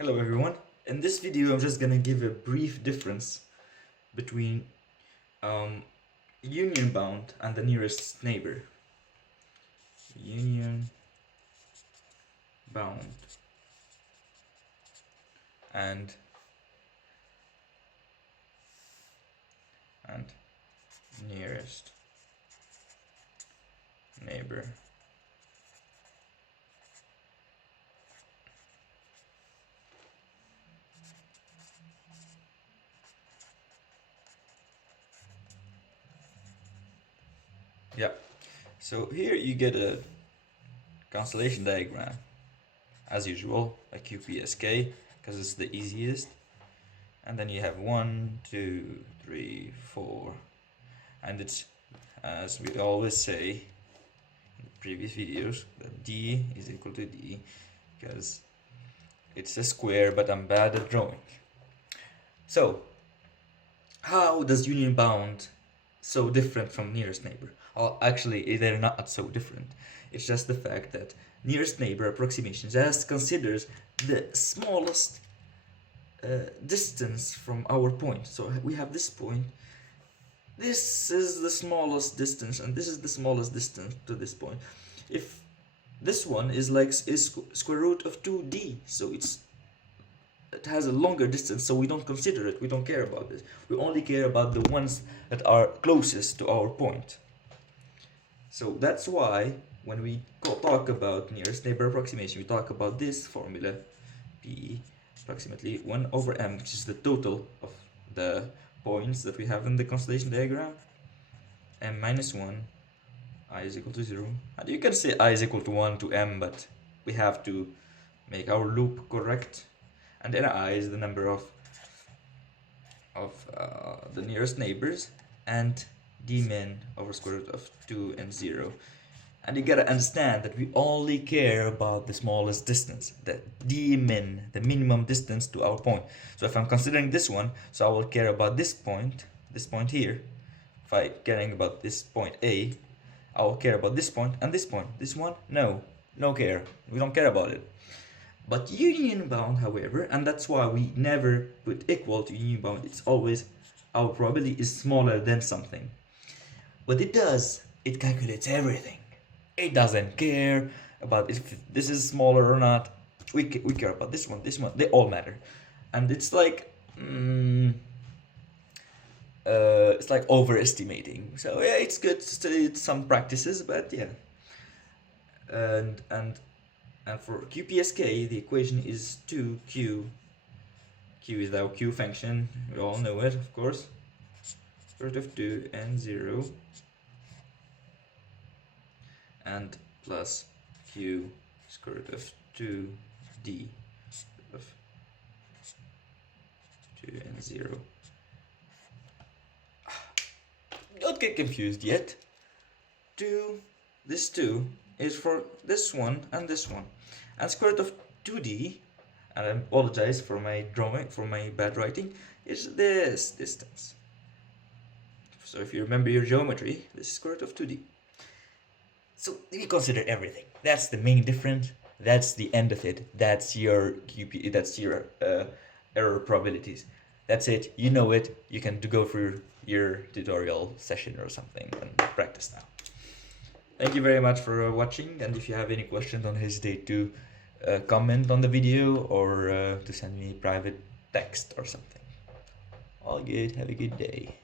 Hello everyone. In this video I'm just gonna give a brief difference between union bound and the nearest neighbor. Union bound and nearest neighbor. Yeah, so here you get a constellation diagram as usual, a QPSK, because it's the easiest, and then you have 1, 2, 3, 4, and it's, as we always say in the previous videos, that D is equal to D because it's a square, but I'm bad at drawing. So how does union bound so different from nearest neighbor? Actually, they're not so different. It's just the fact that nearest neighbor approximation just considers the smallest distance from our point. So we have this point. This is the smallest distance, and this is the smallest distance to this point. If this one is square root of 2d, so it has a longer distance, so we don't consider it. We don't care about this. We only care about the ones that are closest to our point. So that's why when we talk about nearest neighbor approximation, we talk about this formula, P approximately 1 over m, which is the total of the points that we have in the constellation diagram, m minus 1, I is equal to 0. And you can say I is equal to 1 to m, but we have to make our loop correct. And then I is the number of the nearest neighbors, and d min over square root of 2 and 0. And you gotta understand that we only care about the smallest distance, the d min, the minimum distance to our point. So if I'm considering this one, so I will care about this point here. If I'm caring about this point A, I will care about this point and this point. This one, no care. We don't care about it. But union bound, however, and that's why we never put equal to union bound, it's always our probability is smaller than something. What it does, it calculates everything. It doesn't care about if this is smaller or not. We care about this one, they all matter. And it's like it's like overestimating. So yeah, it's good to study some practices, but yeah. And for QPSK, the equation is 2q. Q is our Q function, we all know it, of course. Square root of 2 and 0. And plus Q square root of 2d of 2 and 0. Don't get confused yet. This 2 is for this one and this one. And square root of 2d, and I apologize for my drawing, for my bad writing, is this distance. So if you remember your geometry, this is square root of 2d. So we consider everything. That's the main difference. That's the end of it. That's your QP. That's your error probabilities. That's it. You know it. You can go through your tutorial session or something and practice now. Thank you very much for watching, and if you have any questions, don't hesitate to comment on the video or to send me private text or something. All good. Have a good day.